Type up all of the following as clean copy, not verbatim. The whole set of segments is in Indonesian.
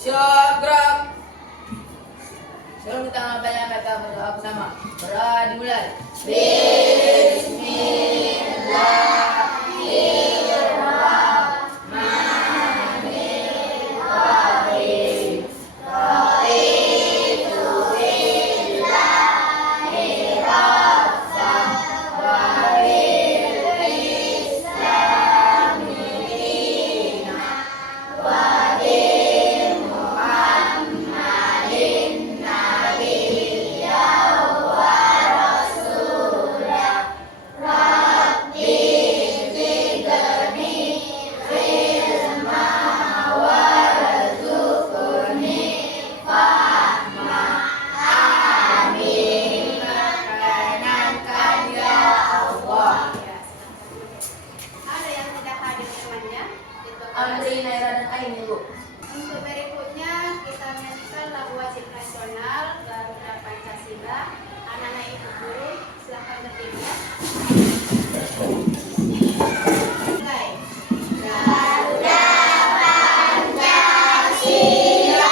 Syagrak. Sebelum kita banyak kata berdoa bersama. Dimulai. Andri, Naira, dan Ain, Ibu. Untuk berikutnya kita menyaksikan lagu wajib nasional Garuda Pancasila. Anak-anak ibu guru silakan berdiri. Mulai. Garuda Pancasila.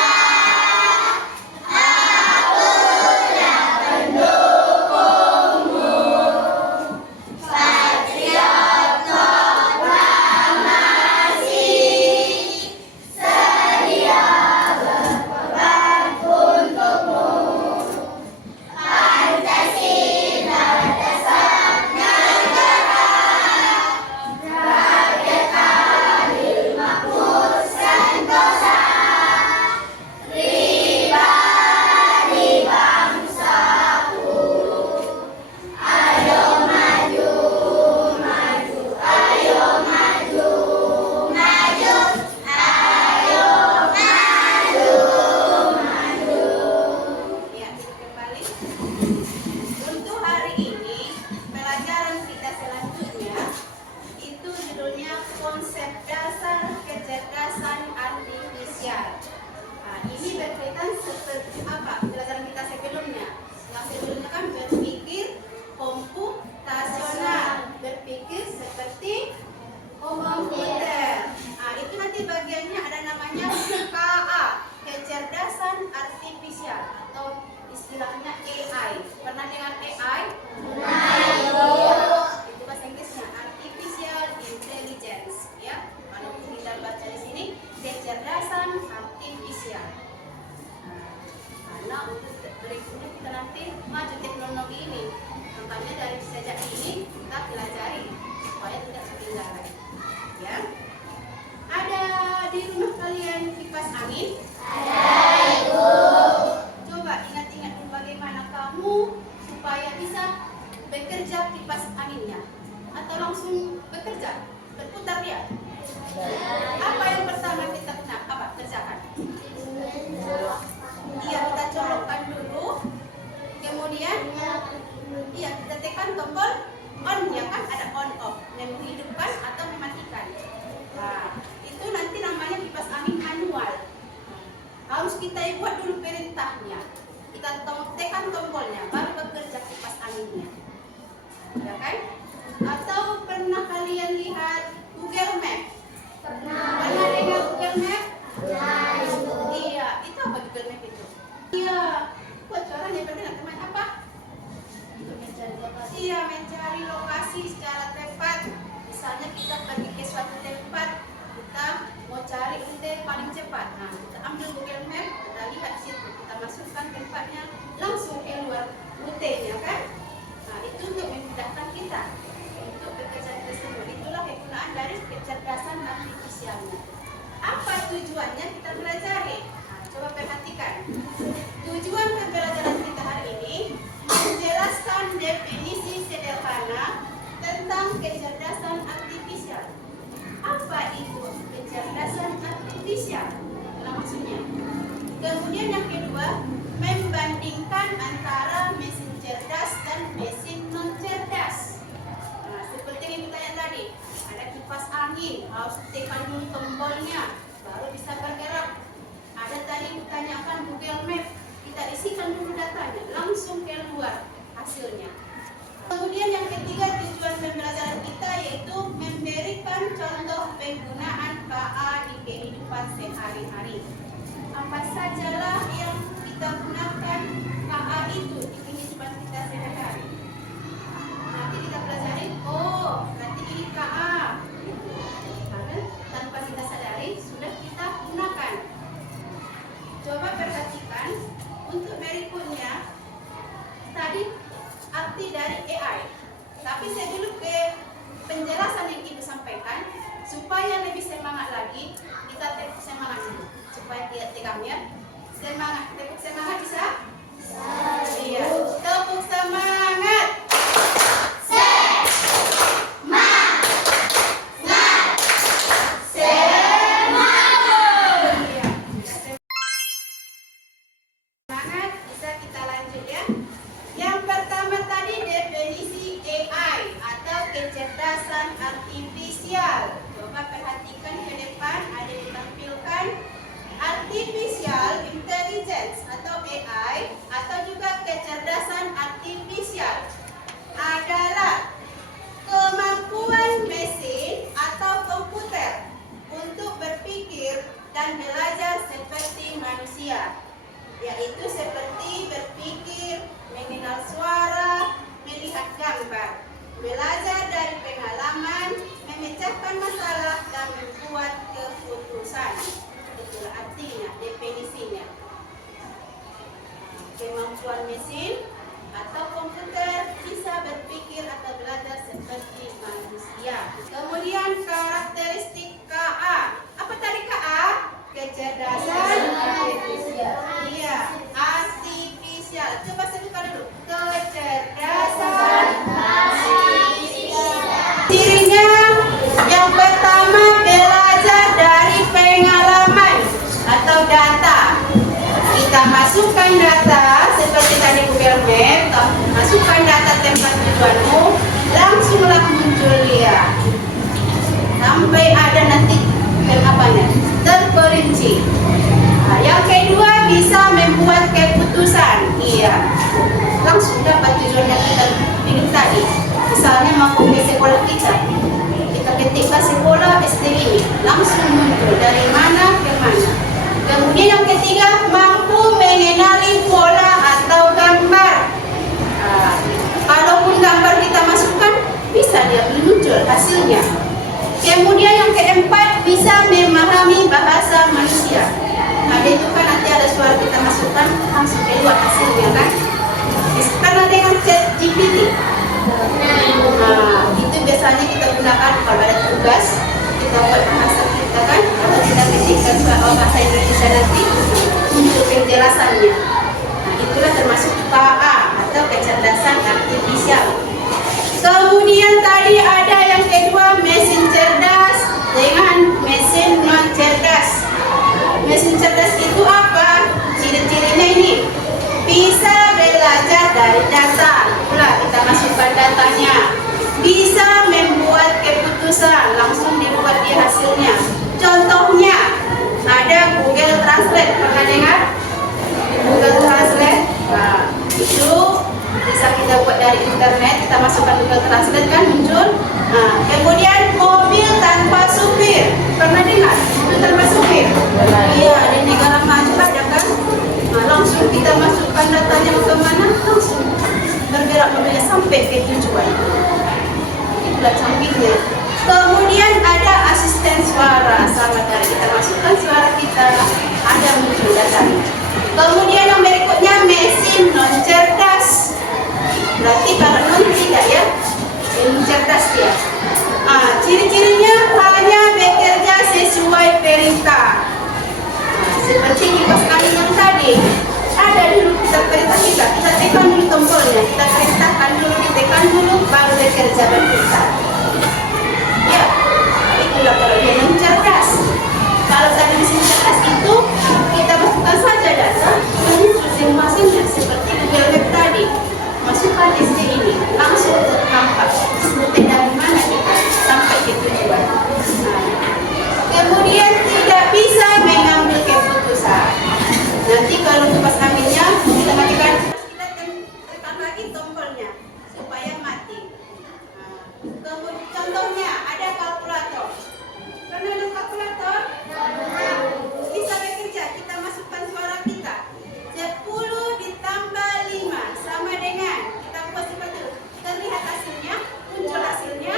Untuk hari ini, pelajaran kita selanjutnya itu judulnya konsep dasar kecerdasan artifisial. Nah, ini berkaitan seperti apa pelajaran kita sebelumnya. Yang sebelumnya kan berpikir komputasional, berpikir seperti komputer. Nah, itu nanti bagiannya ada namanya KA, kecerdasan artifisial atau istilahnya AI. Pernah dengar AI? Itu bahasa Inggrisnya artificial intelligence, ya. Kalau kita baca di sini kecerdasan artifisial. Karena untuk berikutnya kita nanti maju teknologi ini. Makanya dari sejak ini kita pelajari supaya tidak ketinggalan. Ya. Ada di rumah kalian kipas angin? Coba ingat-ingat bagaimana kamu supaya bisa bekerja kipas anginnya atau langsung bekerja, berputar dia. Apa yang pertama kita kerjakan? Iya, kita colokkan dulu. Kemudian iya, kita tekan tombol on, ya kan, ada on off, menghidupkan atau mematikan. Nah, itu nanti namanya kipas angin manual. Harus kita buat dulu perintahnya. Kita tekan tombolnya, baru bekerja kipas anginnya. Ya kan? Atau pernah kalian lihat Google Map? Pernah dengar Google Map? Iya, itu apa Google Map itu? Iya, buat caranya pernah teman apa? Iya, mencari lokasi secara tepat. Misalnya kita pergi ke suatu tempat, kita mau cari rute paling cepat. Nah, kita ambil Google Map, kita lihat di situ, kita masukkan tempatnya, langsung keluar rutenya, kan? Nah, itu untuk memudahkan kita untuk pekerjaan tersebut. Itulah kegunaan dari kecerdasan artifisialnya. Apa tujuannya kita pelajari? Nah, coba perhatikan. Tujuan pembelajaran kita hari ini menjelaskan definisi sederhana tentang kecerdasan artifisial. Apa itu kecerdasan artifisial? Maksudnya. Kemudian yang kedua, membandingkan antara mesin cerdas dan mesin non cerdas. Nah, seperti yang ditanya tadi, ada kipas angin, harus tekan dulu tombolnya, baru bisa bergerak. Ada tadi ditanyakan Google Map, kita isikan dulu datanya, langsung keluar hasilnya. Kemudian yang ketiga, tujuan pembelajaran kita yaitu memberikan contoh penggunaan KA di kehidupan sehari-hari. pegang ya. Semangat, tepuk semangat bisa? Iya, tepuk semangat. Semangat, bisa kita lanjut ya. Yang pertama tadi definisi AI atau kecerdasan artifisial. Coba perhatikan ke depan, ada ditampilkan artificial intelligence atau AI atau juga kecerdasan artifisial adalah kemampuan mesin atau komputer untuk berpikir dan belajar seperti manusia, yaitu seperti berpikir, mengenal suara, melihat gambar, belajar dari pengalaman, memecahkan masalah, dan membuat keputusan. Itulah artinya, definisinya. Kemampuan mesin atau komputer bisa berpikir atau belajar seperti manusia. Kemudian karakteristik KA. Apa tadi KA? Kecerdasan artifisial. Iya, artifisial. Coba sebutkan dulu. Kecerdasan artifisial. Cirinya yang pertama belajar dari pengalaman atau data. Kita masukkan data seperti tadi Google Map, masukkan data tempat tujuanmu, langsunglah muncul dia. Sampai ada nanti terperinci. Nah, yang kedua bisa membuat keputusan. Iya, langsung dapat tujuannya kita ingin tadi. Misalnya mau ke sekolah kita ketikkan sekolah SD ini, langsung muncul dari mana ke mana. Kemudian yang ketiga mampu mengenali pola atau gambar. Nah, kalaupun gambar kita masukkan, bisa dia muncul hasilnya. Kemudian yang keempat bisa memahami bahasa manusia. Nah, itu kan nanti ada suara kita masukkan langsung keluar hasilnya kan. Karena dengan chat GPT. Nah, itu biasanya kita gunakan kalau ada tugas kita buat bahasa kita kan, atau kita ketikkan bahasa Indonesia nanti untuk penjelasannya. Nah, itulah termasuk KA atau kecerdasan artifisial. Kemudian tadi ada yang kedua mesin cerdas dengan mesin non cerdas. Mesin cerdas itu apa? Ciri-cirinya ini bisa belajar dari data. Itulah kita masukkan datanya. Bisa membuat keputusan, langsung dibuat di hasilnya. Contohnya ada Google Translate. Pernah dengar? Google Translate. Nah, itu bisa kita buat dari internet, kita masukkan Google Translate kan muncul. Nah, kemudian mobil tanpa supir. Pernah dengar? Itu tanpa supir. Iya, di negara maju ada kan? Nah, langsung kita masukkan datanya ke mana, langsung bergerak mobilnya sampai ke tujuan. Itulah canggihnya. Kemudian ada asisten suara, sama dari kita masukkan suara kita, ada muncul datanya. Kemudian yang berikutnya mesin non cerdas. Berarti kalau non tidak ya, mesin cerdas dia. Ciri-cirinya hanya bekerja sesuai perintah. Seperti kipas angin yang tadi, ada dulu kita perintah kita tekan dulu tombolnya, kita perintahkan dulu, ditekan dulu, baru bekerja berputar. Ya, itulah kalau dia non cerdas. Kalau tadi mesin cerdas itu kita masukkan saja data, masing-masingnya seperti Google Map tadi, masukkan SD ini, langsung nampak rute dari mana kita sampai ke tujuan. Kemudian tidak bisa mengambil keputusan. Nanti kalau kipas anginnya kita matikan, kita tekan lagi tombolnya supaya mati. Contohnya ada kalkulator. Pernah lihat kalkulator? Bisa bekerja. Kita masukkan suara kita. 10 ditambah 5 sama dengan, kita buat seperti itu. Terlihat hasilnya, muncul hasilnya.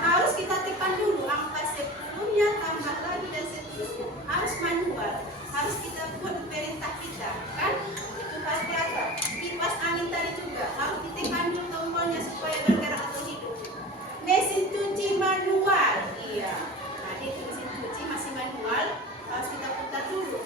Harus kita tekan dulu angka 10-nya, tambah lagi dan seterusnya. Harus manual. Harus kita buat perintah kita, kan? Itu kalkulator. Kipas angin tadi juga harus ditekan dulu tombolnya supaya bergerak atau hidup. Mesin cuci manual, iya. Nah, itu mesin cuci masih manual, harus kita putar dulu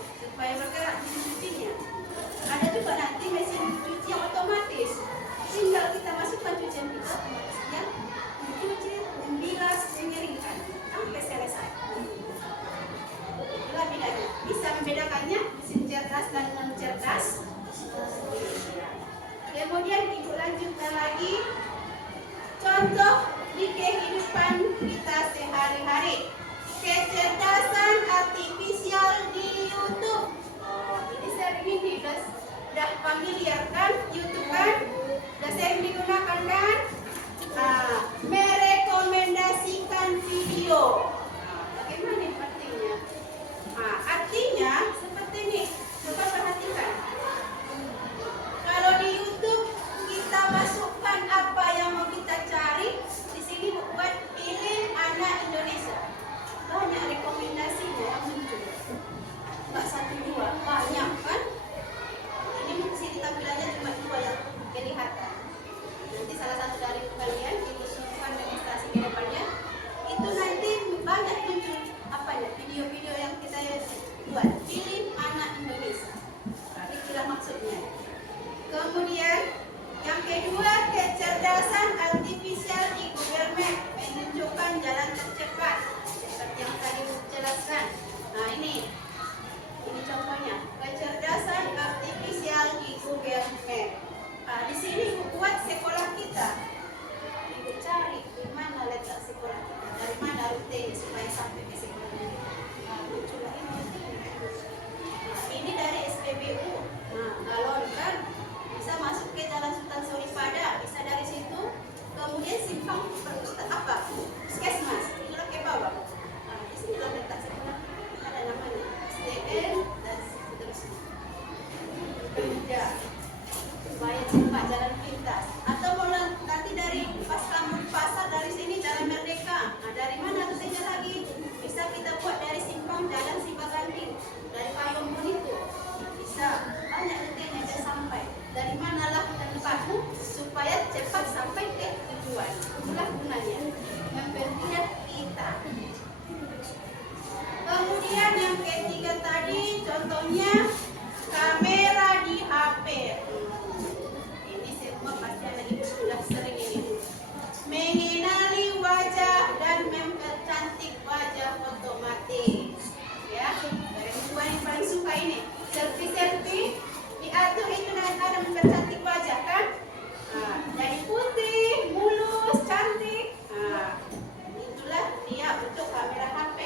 membedakannya mesin cerdas dan non cerdas. Kemudian ibu lanjutkan lagi contoh di kehidupan kita sehari-hari. Kecerdasan artifisial di YouTube. Ini sering ini udah familiar kan? YouTube kan? Udah sering digunakan kan? Merekomendasikan video. Bagaimana artinya? Artinya seperti ini. Coba perhatikan. Kalau di YouTube kita masukkan apa yang mau kita cari, di sini buat pilih anak Indonesia. Banyak rekomendasinya yang muncul. Enggak satu dua, banyak kan? Ini mesti tampilannya cuma dua yang kelihatan. Nanti salah satu dari kalian diusulkan demonstrasi ke depannya, itu nanti banyak muncul video-video yang kita buat. Pilih anak Indonesia. Itulah maksudnya. Kemudian yang kedua, kecerdasan artifisial di Google Map menunjukkan jalan tercepat seperti yang tadi jelaskan. Nah ini contohnya kecerdasan artifisial di Google Map. Di sini buat sekolah kita. Ibu cari di mana letak sekolah kita, dari mana rute supaya sampai ke sekolah ini. Muncullah ini dari SPBU. Galon kan bisa masuk ke Jalan Sultan Suripada, bisa dari situ. Kemudian simpang Puskesmas, itulah ke bawah. Di sini letak sekolah, ada namanya SDN dan seterusnya. Kerja supaya cepat jalan pintas. Atau mau nanti dari pas kamu pasar dari sini Jalan Merdeka. Dari mana rutenya lagi? Bisa kita buat dari simpang Jalan Sibaganding, dari Payung itu. Bisa banyak rutenya bisa sampai. Dari manalah tempatmu supaya cepat sampai ke tujuan. Itulah gunanya mempermudah kita. Kemudian yang ketiga tadi contohnya kamera di HP. Ini semua pasti anak ibu sudah sering ini. Mengenali wajah dan mempercantik wajah otomatis. Ya, dari dua yang paling suka ini selfie diatur itu nanti ada mempercantik wajah kan? Jadi putih, mulus, cantik. Itulah dia untuk kamera HP.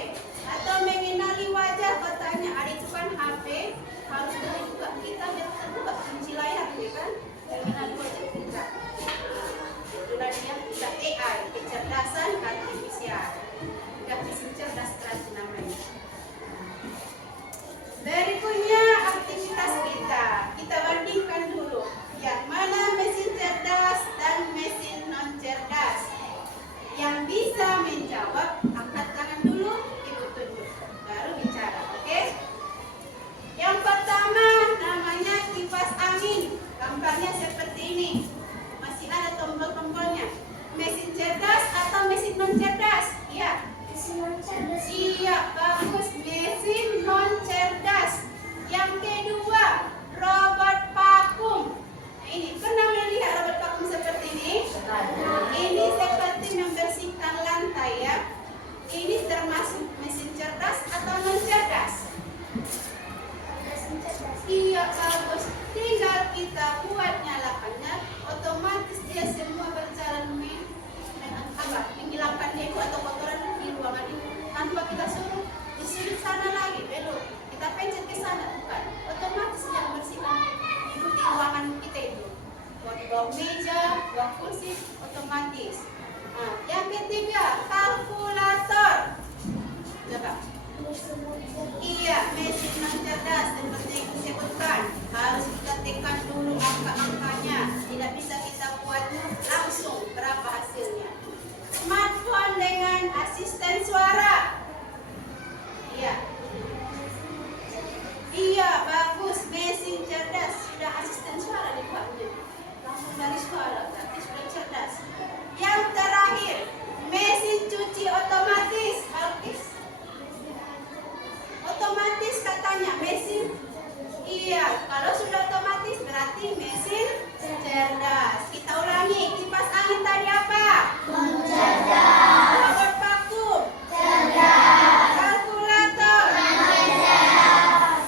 Atau mengenali wajah, katanya ada itu kan HP harus juga kita biar terbuka kunci layar, ya kan? Mengenali wajah kita. Itulah dia kita AI, kecerdasan artifisial. Sudah mesin cerdas tadi namanya. Berikutnya aktivitas kita. Kita bandingkan dulu. Yang mana mesin cerdas dan mesin non cerdas. Yang bisa menjawab, angkat tangan dulu, ibu tunjuk. Baru bicara, oke? Yang pertama namanya kipas angin. Gambarnya seperti ini. Masih ada tombol-tombolnya. Mesin cerdas atau mesin non cerdas? Iya. Iya, bagus. Mesin non cerdas. Yang kedua, robot vakum. Nah, ini pernah melihat robot vakum seperti ini? Ini seperti membersihkan lantai ya. Ini termasuk mesin cerdas atau non cerdas? Iya, bagus. Tinggal kita buat nyalakannya, otomatis dia semua berjalan menghilangkan debu atau kotoran di ruangan itu tanpa kita suruh di sudut sana lagi belok. Kita pencet ke sana, bukan? Otomatis dia membersihkan debu di ruangan kita itu. Buat meja, buat kursi, otomatis. Nah, yang ketiga, kalkulator. Coba. Iya, mesin non cerdas seperti yang disebutkan. Harus kita tekan dulu angka-angkanya. Tidak bisa kita buat langsung berapa hasilnya. Smartphone dengan asisten suara. Iya. Iya, bagus. Mesin cerdas sudah asisten suara dibuatnya. Langsung dari suara, berarti sudah cerdas. Yang terakhir, mesin cuci otomatis. Bagus. Otomatis katanya mesin. Iya, kalau sudah otomatis berarti mesin cerdas. Kita ulangi, kipas angin tadi apa? Cerdas. Robot vakum? Cerdas. Kalkulator? Cerdas.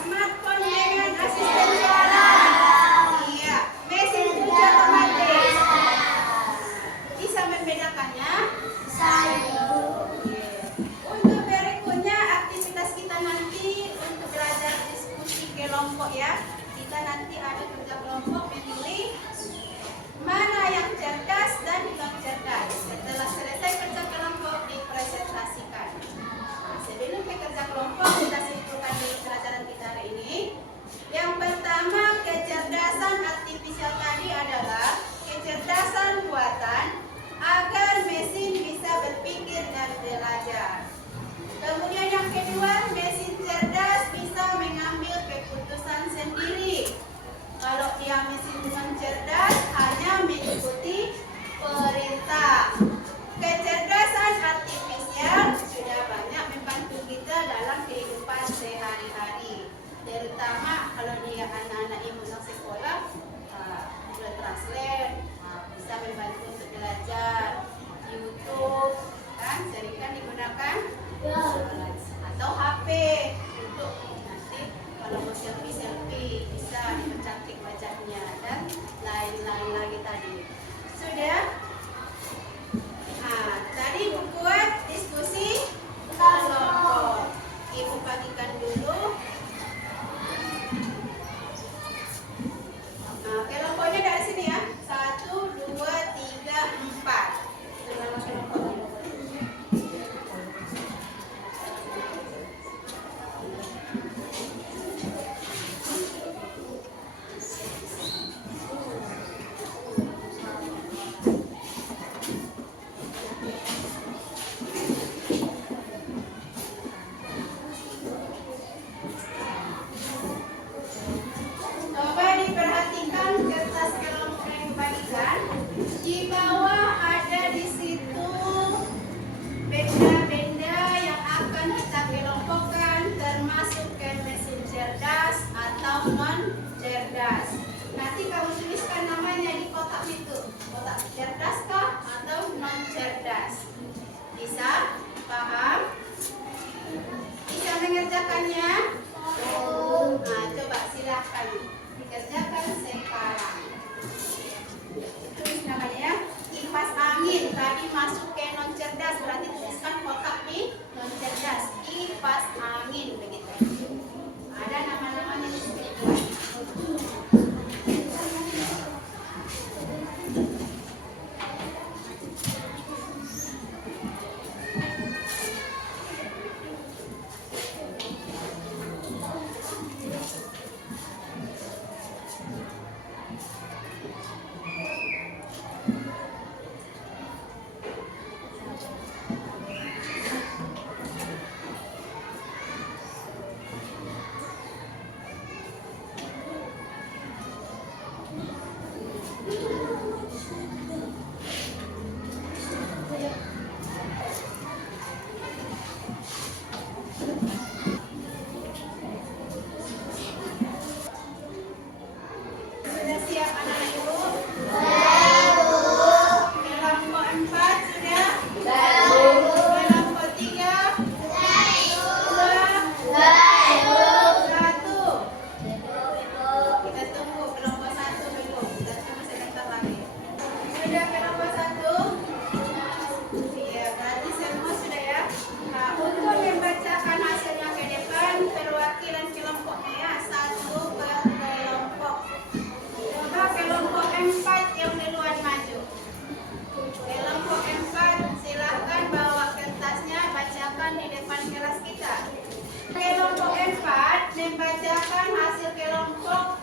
membacakan hasil kelompok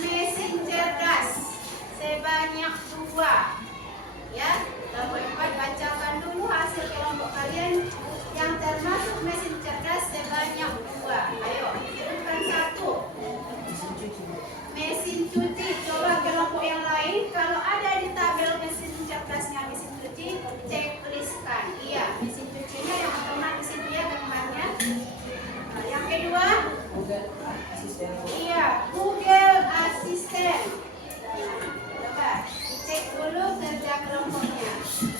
mesin cerdas sebanyak 2. Ya, kelompok 4 bacakan dulu hasil kelompok kalian yang termasuk mesin cerdas sebanyak 2. Ayo, sebutkan 1. Mesin cuci. Coba kelompok yang lain kalau ada di tabel mesin cerdasnya mesin cuci, checklistkan. Iya, mesin cucinya yang otomatis itu ya gambarnya. Nah, yang kedua, iya, Google Assistant. Coba cek dulu kerja kelompoknya.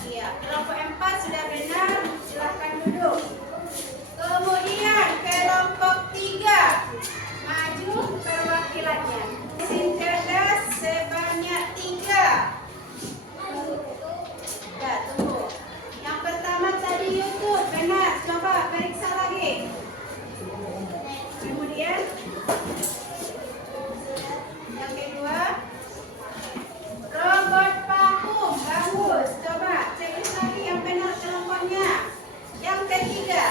Iya, kelompok 4 sudah benar, silahkan duduk. Kemudian kelompok 3, maju perwakilannya. Mesin cerdas sebanyak 3. Ya, tunggu. Yang pertama tadi YouTube, benar. Coba periksa lagi. Kemudian yang kedua, robot vakum, bagus. Coba cek lagi yang benar kelompoknya. Yang ketiga,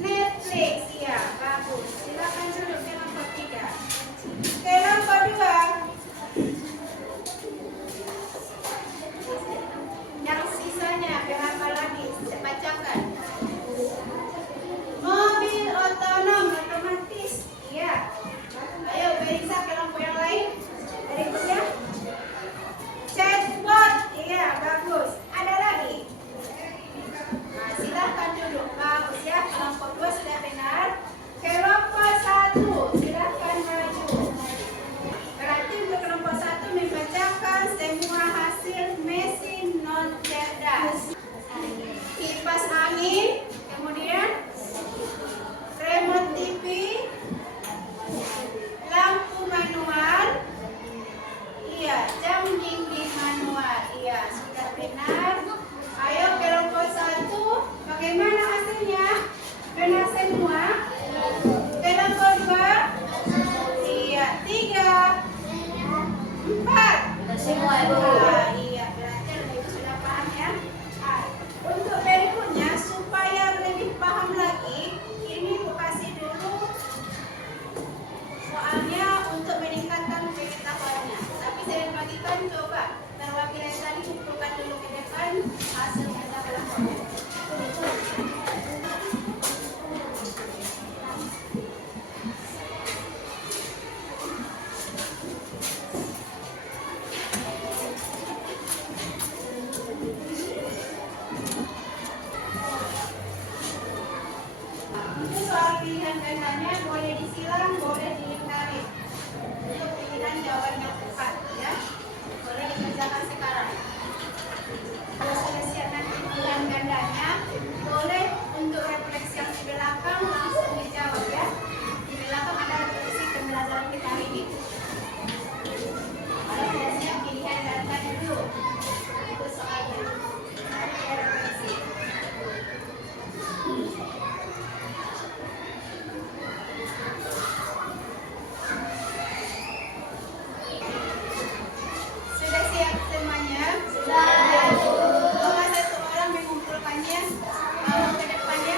Netflix, ya bagus. Silakan duduk kelompok 3. Kelompok 2, yang sisanya berapa lagi? Saya bacakan. Mobil otonom otomatis, iya. Ayo periksa kelompok yang lain. Berikutnya, chatbot, iya bagus. Ada lagi? Nah, silahkan duduk, bagus ya. Kelompok 2 sudah benar. Kelompok 1, silahkan maju. Berarti untuk kelompok 1 membacakan semua hasil mesin non cerdas. Kipas angin, kemudian remote TV, lampu manual, iya, jam dinding manual, iya, sudah benar. Ayo kelompok 1, bagaimana hasilnya? Benar semua? Kelompok 2, iya, 3, 4. Benar semua, Ibu. Ah, iya, berarti Ibu sudah paham ya. Ah, untuk berikutnya supaya lebih paham lagi, ini Bu kasih dulu soalnya untuk meningkatkan pengetahuannya. Tapi saya bagikan, coba perwakilan tadi kumpulkan dulu ke depan hasil kerja kelompoknya. Itu soal pilihan gandanya boleh disilang, boleh dilingkari. Untuk pilihan jawaban yang tepat, ya. Boleh dikerjakan sekarang. Kalau sudah siap nanti pilihan gandanya, boleh untuk refleksi yang di belakang langsung dijawab ya. Di belakang ada refleksi pembelajaran kita hari ini. Kalau sudah siap pilihan gandanya dulu. Itu soalnya. Mari kita refleksi. Sudah siap semuanya? Sudah. Tolong satu orang mengumpulkannya ke depannya.